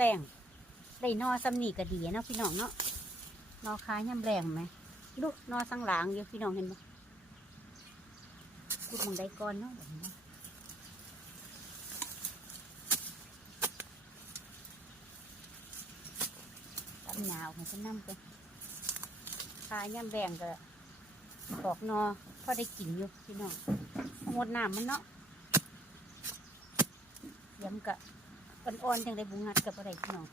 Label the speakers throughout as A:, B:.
A: แรงได้นอซ้ำนี่ก็ดีเนาะพี่น้องเนาะนอค้าย่ำแรงไหมดูนอสังหลางอยู่พี่น้องเห็นไหมกูดมองได้ก่อนเนาะแบบนี้ตำหนาวให้ฉันนั่ไปค้าย่ำแรงก็ปอกนอพอได้กินอยู่พี่น้องหมดน้ำมันเนาะย้ำกะ อ่อนๆจังได้บุงัดกับอะไรพี่น้อง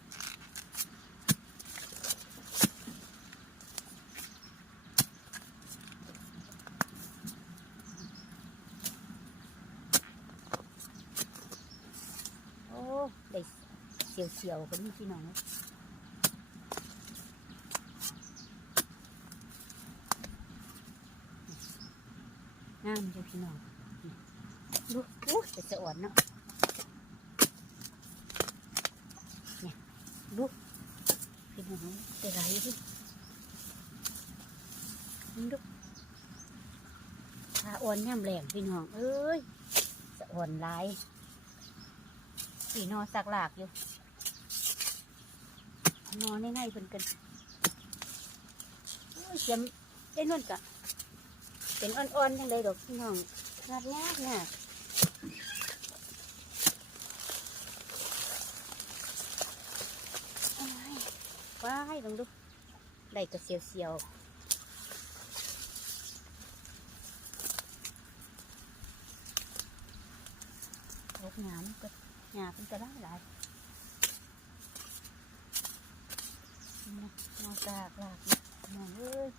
A: โอ้ได้เสียวๆกันนี่พี่น้องงามจ้ะพี่น้องดูอู้จะสะอ่อนเนาะเนี่ย ดูพี่น้องจะไรดิมึงดูขาอ่อนย่ำแรงพี่น้อง เอ้ยสะอ่อนหลายสีนอสักหลากอยู่นอนในในเพิ่นกันโอ้ยเสียมได้นวลกะเป็นอ่อนๆยังเลยดอกพี่น้องงัดยากเนี่ย ไปายลองดูได้กระเสียวเสียวลกงามก็งามเป็นกระได้หลายนอกากหลากมาเลย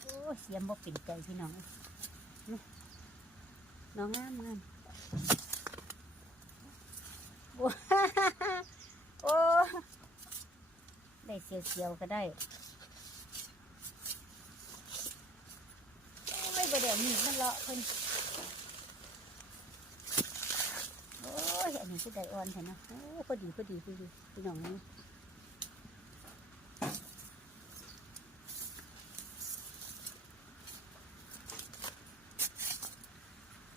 A: โอ้เสียมบ่ปิ่นใจพี่น้องน้องงามงาม ได้เสียวๆก็ได้ ไม่ประเดี๋ยวมีมันเลาะเพิ่นโอ้ย อันนี้คือไก่อ่อนเห็นนะโอ้พอดีพอดีพอดีพี่น้องนี่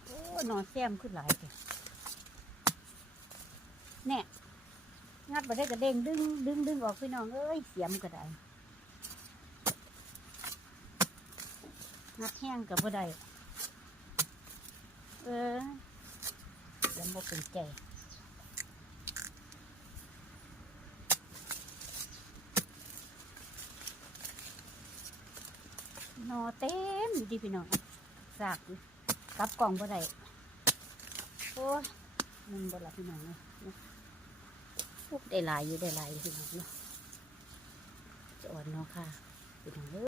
A: โอ้นอนแซมขึ้นหลายเลยแน่ย งัดมาได้กระเด้งดึงดึงดึงออกพี่น้องเอ้ยเสียมก็ได้งัดแห้งกับบ่ได้เออยังบ่เป็นใจนอเต็มอยู่ดีพี่น้องสากกลับกล่องบ่ได้โอ้มันบ่ละพี่น้องเนาะโอ้ ได้หลายอยู่ได้หลายอยู่พี่น้องเนาะจะอ่อนเนาะค่ะพี่น้องเอ้